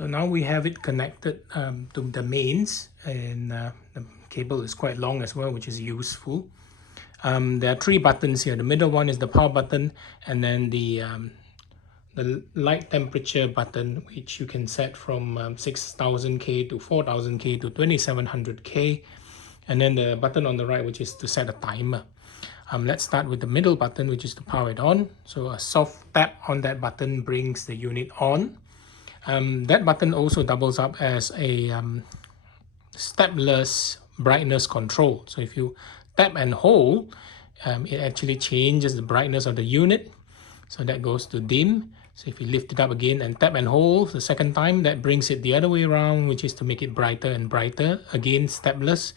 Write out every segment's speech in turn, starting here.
So now we have it connected to the mains, and the cable is quite long as well, which is useful. There are three buttons here. The middle one is the power button, and then the light temperature button, which you can set from 6000K to 4000K to 2700K, and then the button on the right, which is to set a timer. Let's start with the middle button, which is to power it on. So a soft tap on that button brings the unit on. That button also doubles up as a stepless brightness control. So if you tap and hold, it actually changes the brightness of the unit. So that goes to dim. So if you lift it up again and tap and hold the second time, that brings it the other way around, which is to make it brighter and brighter. Again, stepless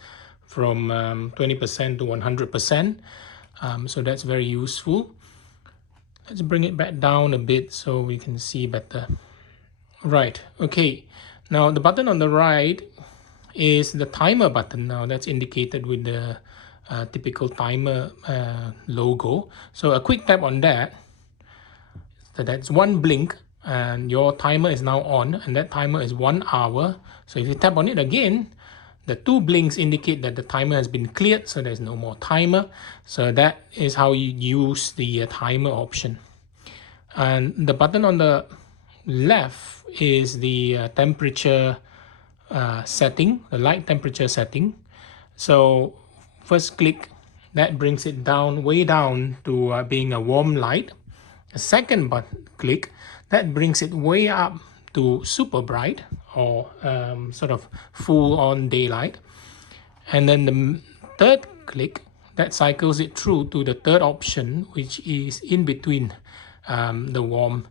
from 20% to 100%. So that's very useful. Let's bring it back down a bit so we can see better. Right, okay. Now the button on the right is the timer button. Now that's indicated with the typical timer logo. So a quick tap on that. So that's one blink and your timer is now on, and that timer is 1 hour. So if you tap on it again, the two blinks indicate that the timer has been cleared, so there's no more timer. So that is how you use the timer option. And the button on the left is the temperature setting, the light temperature setting. So first click, that brings it down, way down to being a warm light. The second button click, that brings it way up to super bright, or sort of full on daylight. And then the third click, that cycles it through to the third option, which is in between the warm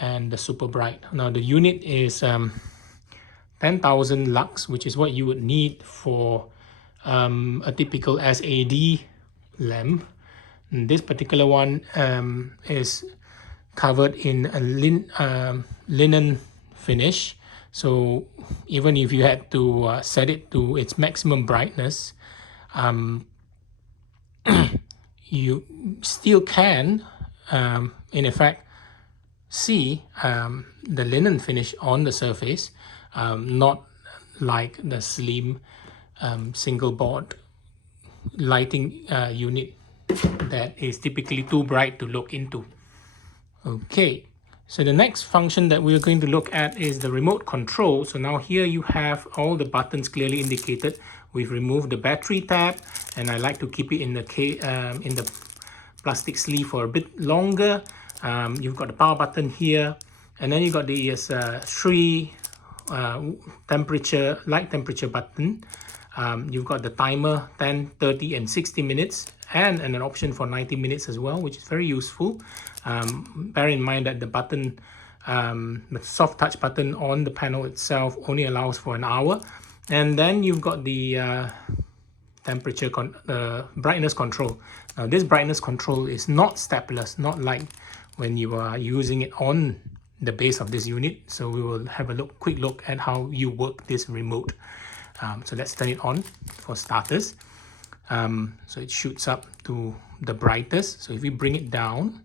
and the super bright. Now the unit is 10,000 lux, which is what you would need for a typical SAD lamp. And this particular one is covered in a linen finish. So even if you had to set it to its maximum brightness, you still can, in effect, see the linen finish on the surface, not like the slim single board lighting unit that is typically too bright to look into. Okay, so the next function that we're going to look at is the remote control. So now here you have all the buttons clearly indicated. We've removed the battery tab, and I like to keep it in the plastic sleeve for a bit longer. You've got the power button here, and then you've got the three light temperature button. You've got the timer 10, 30 and 60 minutes, and an option for 90 minutes as well, which is very useful. Bear in mind that the button, the soft touch button on the panel itself only allows for an hour. And then you've got the brightness control. Now this brightness control is not stepless, not like when you are using it on the base of this unit. So we will have a quick look at how you work this remote. So let's turn it on for starters. So it shoots up to the brightest. So if we bring it down,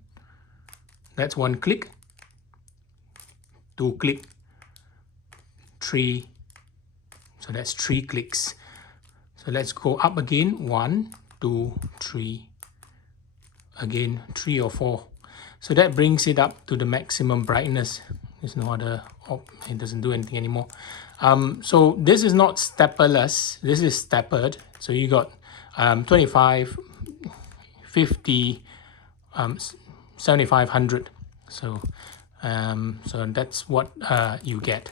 that's one click, two click, three. So that's 3 clicks. So let's go up again, 1, 2, 3, again 3 or 4. So that brings it up to the maximum brightness. There's no other, it doesn't do anything anymore. So this is not stepperless, this is steppered. So you got 25, 50, 7500. So that's what you get.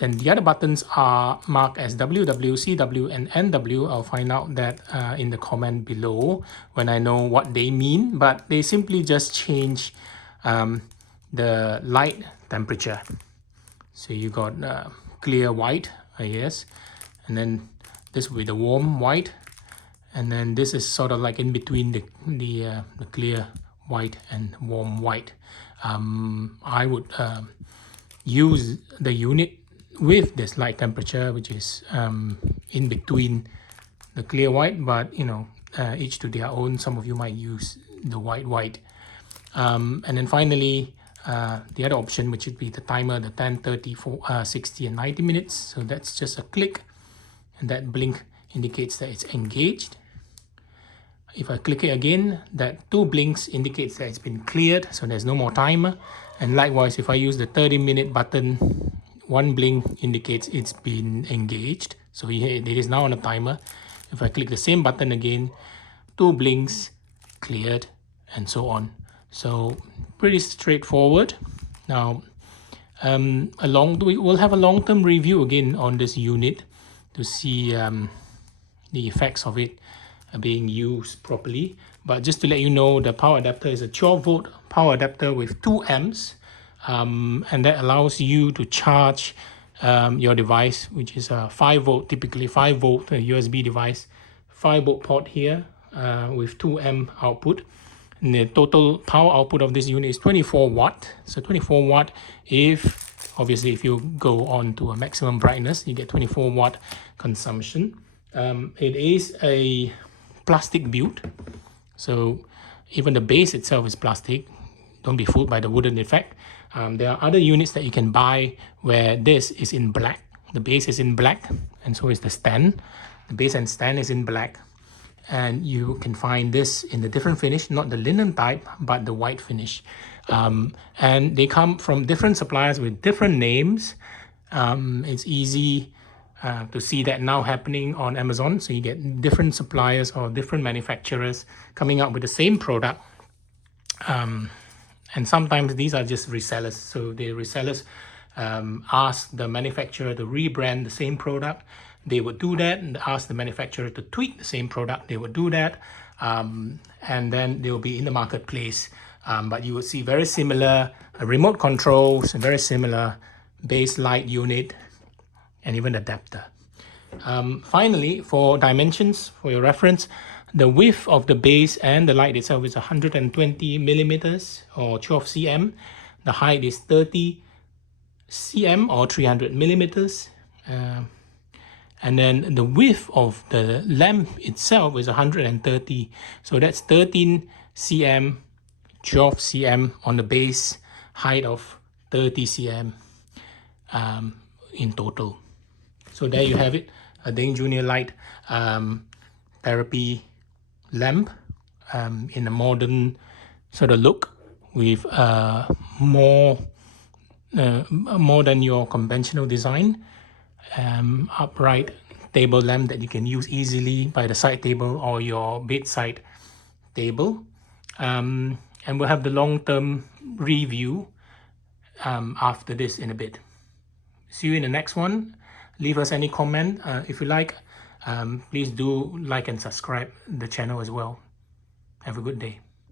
And the other buttons are marked as WW, CW and NW. I'll find out that in the comment below when I know what they mean, but they simply just change the light temperature. So you got clear white, I guess, and then this will be the warm white, and then this is sort of like in between the clear white and warm white. I would use the unit with this light temperature, which is in between the clear white, but you know, each to their own. Some of you might use the white. And then finally, the other option, which would be the timer, the 10, 30, 60 and 90 minutes. So that's just a click, and that blink indicates that it's engaged. If I click it again, that 2 blinks indicates that it's been cleared, so there's no more timer. And likewise, if I use the 30-minute button, 1 blink indicates it's been engaged. So here it is now on a timer. If I click the same button again, 2 blinks, cleared, and so on. So pretty straightforward. Now, we'll have a long-term review again on this unit to see the effects of it being used properly. But just to let you know, the power adapter is a 12-volt power adapter with 2 amps, and that allows you to charge your device, which is a 5-volt, typically 5-volt USB device, 5-volt port here with 2 amp output. And the total power output of this unit is 24 watt. So 24 watt, obviously if you go on to a maximum brightness, you get 24 watt consumption. It is a plastic build, so even the base itself is plastic. Don't be fooled by the wooden effect. There are other units that you can buy where this is in black. The base is in black, and so is the stand. The base and stand is in black. And you can find this in the different finish, not the linen type, but the white finish. And they come from different suppliers with different names. It's easy to see that now happening on Amazon. So you get different suppliers or different manufacturers coming out with the same product. And sometimes these are just resellers. So the resellers ask the manufacturer to rebrand the same product. They would do that, and ask the manufacturer to tweak the same product. They would do that, and then they will be in the marketplace. But you would see very similar remote controls, very similar base light unit, and even adapter. Finally, for dimensions, for your reference, the width of the base and the light itself is 120 millimeters or 12 cm. The height is 30 cm or 300 millimeters. And then the width of the lamp itself is 130. So that's 13 cm, 12 cm on the base, height of 30 cm in total. So there you have it, a Deng Jr. light therapy lamp in a modern sort of look with more than your conventional design. Upright table lamp that you can use easily by the side table or your bedside table. And we'll have the long-term review after this in a bit. See you in the next one. Leave us any comment if you like. Please do like and subscribe the channel as well. Have a good day.